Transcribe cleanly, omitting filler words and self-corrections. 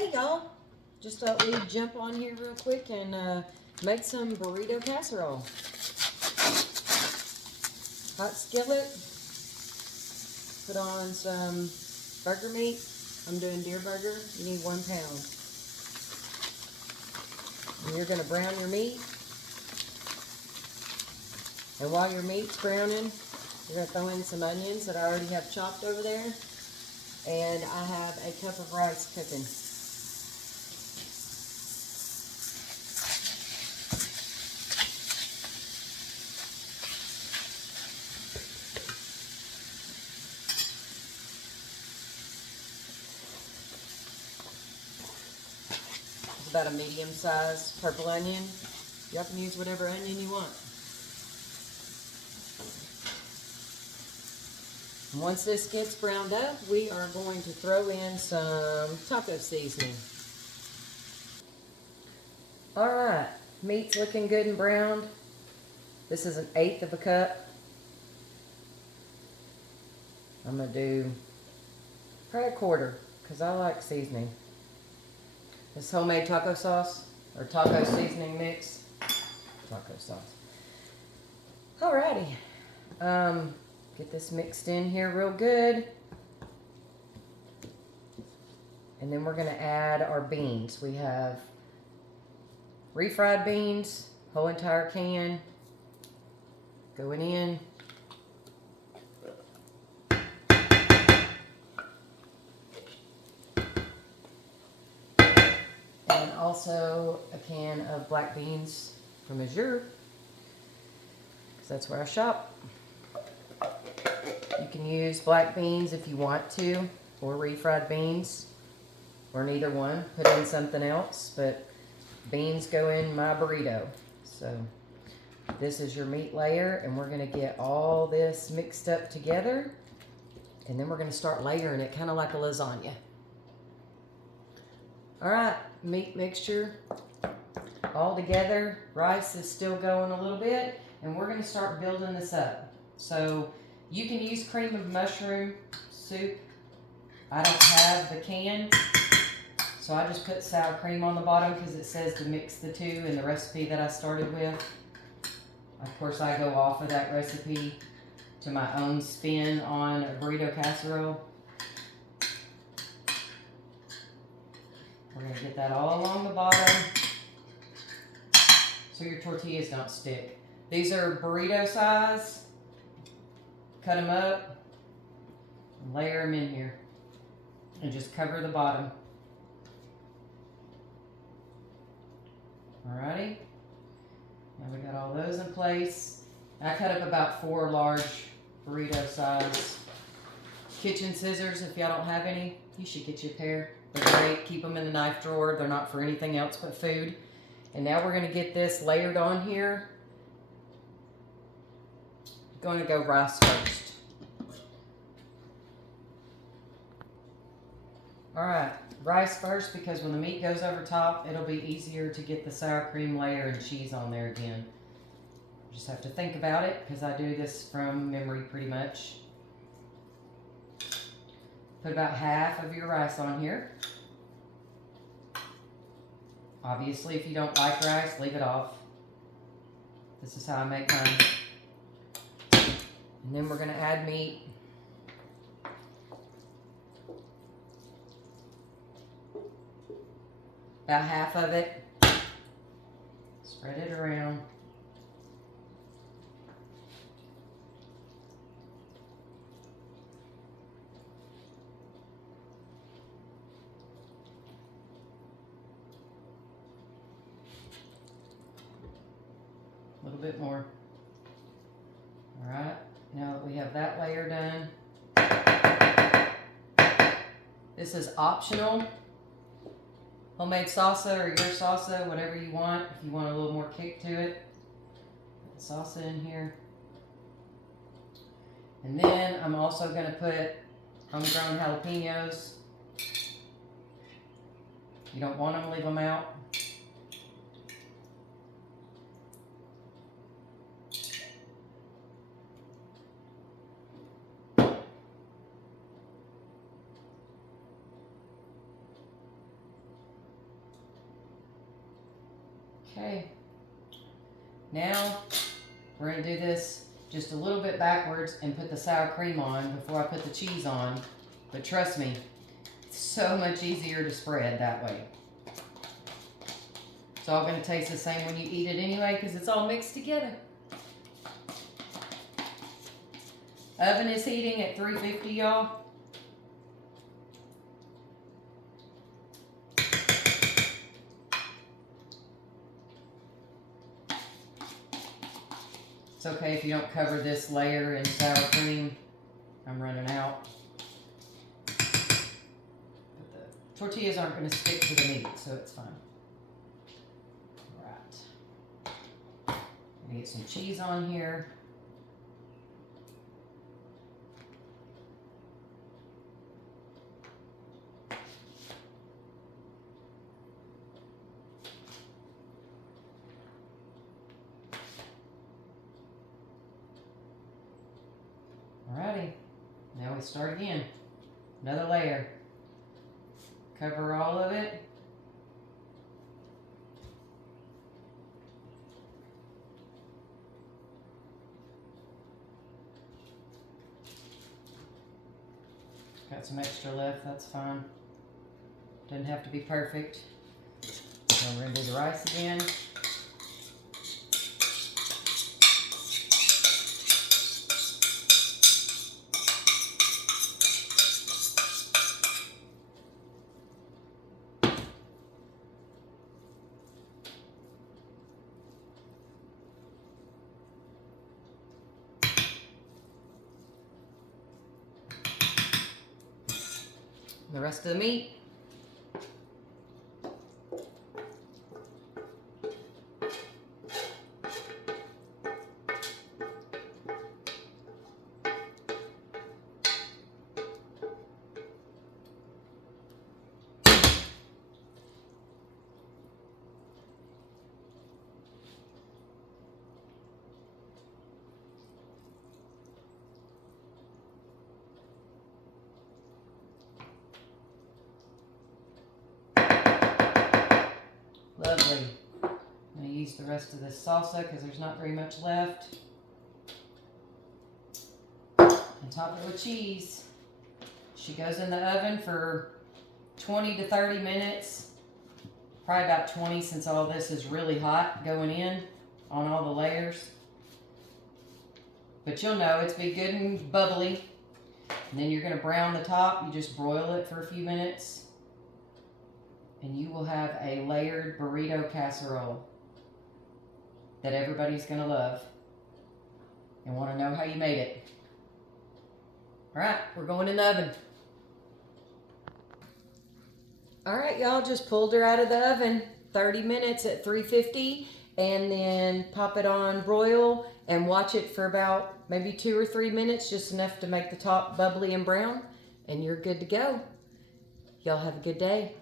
Hey y'all, just thought we'd jump on here real quick and make some burrito casserole. Hot skillet, put on some burger meat. I'm doing deer burger. You need 1 pound. And you're gonna brown your meat. And while your meat's browning, you're gonna throw in some onions that I already have chopped over there. And I have a cup of rice cooking. It's about a medium-sized purple onion. You can use whatever onion you want. Once this gets browned up, we are going to throw in some taco seasoning. Alright, meat's looking good and browned. This is 1/8 of a cup. I'm going to do probably 1/4 because I like seasoning. This homemade taco sauce, or taco seasoning mix. Taco sauce. Alrighty. Get this mixed in here real good. And then we're going to add our beans. We have refried beans, whole entire can, going in. And also a can of black beans from Azure, because that's where I shop. You can use black beans if you want to, or refried beans, or neither one. Put in something else, but beans go in my burrito. So this is your meat layer, and we're going to get all this mixed up together, and then we're going to start layering it, kind of like a lasagna. All right, meat mixture all together. Rice is still going a little bit, and we're going to start building this up. So you can use cream of mushroom soup. I don't have the can, so I just put sour cream on the bottom because it says to mix the two in the recipe that I started with. Of course, I go off of that recipe to my own spin on a burrito casserole. We're going to get that all along the bottom so your tortillas don't stick. These are burrito size. Cut them up and layer them in here and just cover the bottom. Alrighty, now we got all those in place. I cut up about 4 large burrito size. Kitchen scissors, if y'all don't have any, you should get you a pair. They're great. Keep them in the knife drawer. They're not for anything else but food. And now we're going to get this layered on here. Going to go rice first. Alright, rice first, because when the meat goes over top, it'll be easier to get the sour cream layer and cheese on there again. You just have to think about it, because I do this from memory pretty much. Put about half of your rice on here. Obviously, if you don't like rice, leave it off. This is how I make mine. And then we're going to add meat. About half of it. Spread it around. A little bit more. All right, now that we have that layer done, this is optional. Homemade salsa or your salsa, whatever you want. If you want a little more kick to it, put the salsa in here. And then I'm also going to put homegrown jalapenos. You don't want them, leave them out. Okay. Now we're going to do this just a little bit backwards and put the sour cream on before I put the cheese on. But trust me, it's so much easier to spread that way. It's all going to taste the same when you eat it anyway because it's all mixed together. Oven is heating at 350, y'all. It's okay if you don't cover this layer in sour cream. I'm running out. But the tortillas aren't going to stick to the meat, so it's fine. All right. I'm going to get some cheese on here. Alrighty, now we start again. Another layer. Cover all of it. Got some extra left, that's fine. Doesn't have to be perfect. So we're going to do the rice again. The rest of the meat. Lovely. I'm going to use the rest of this salsa because there's not very much left. And top it with cheese. She goes in the oven for 20 to 30 minutes. Probably about 20 since all this is really hot going in on all the layers. But you'll know it's be good and bubbly. And then you're going to brown the top. You just broil it for a few minutes. And you will have a layered burrito casserole that everybody's going to love and want to know how you made it. All right, we're going in the oven. All right, y'all, just pulled her out of the oven. 30 minutes at 350, and then pop it on broil and watch it for about maybe 2 or 3 minutes, just enough to make the top bubbly and brown, and you're good to go. Y'all have a good day.